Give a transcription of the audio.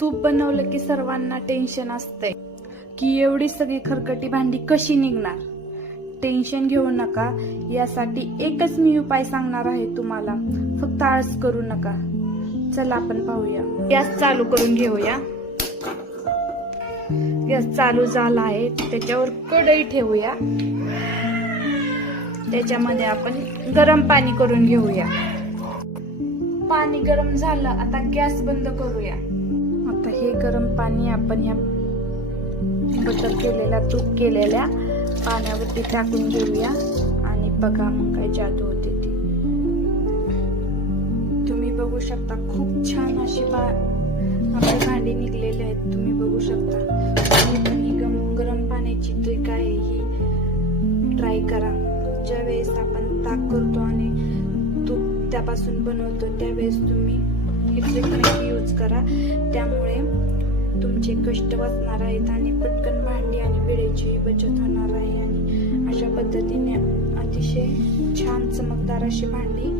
तूप बनवलं की सर्वांना टेन्शन असतंय की एवढी सगळी खरकटी भांडी कशी निघणार. टेन्शन घेऊ नका, यासाठी एकच मी उपाय सांगणार आहे तुम्हाला. फक्त आळस करू नका. चला आपण पाहूया. गॅस चालू करून घेऊया. गॅस चालू झाला आहे, त्याच्यावर कढई ठेवूया. त्याच्यामध्ये आपण गरम पाणी करून घेऊया. पाणी गरम झालं, आता गॅस बंद करूया. आता हे गरम पाणी आपण ह्या बटर केलेल्या, तूप केलेल्या पाण्यावरती टाकून घेऊया. आणि बघा मग काय जादू होते ती. तुम्ही बघू शकता खूप छान अशी आपली भांडी निघलेली आहेत. तुम्ही बघू शकता. तुम्ही पण ही गरम पाण्याची ट्रिक आहे, ही ट्राय करा. ज्या वेळेस आपण ताक करतो आणि तूप त्यापासून बनवतो, त्यावेळेस तुम्ही ही ट्रिक नक्की यूज करा. त्यामुळे तुमचे कष्ट वाचणार आहेत आणि पटकन भांडी आणि वेळेची बचत होणार आहे. आणि अशा पद्धतीने अतिशय छान चमकदार अशी भांडी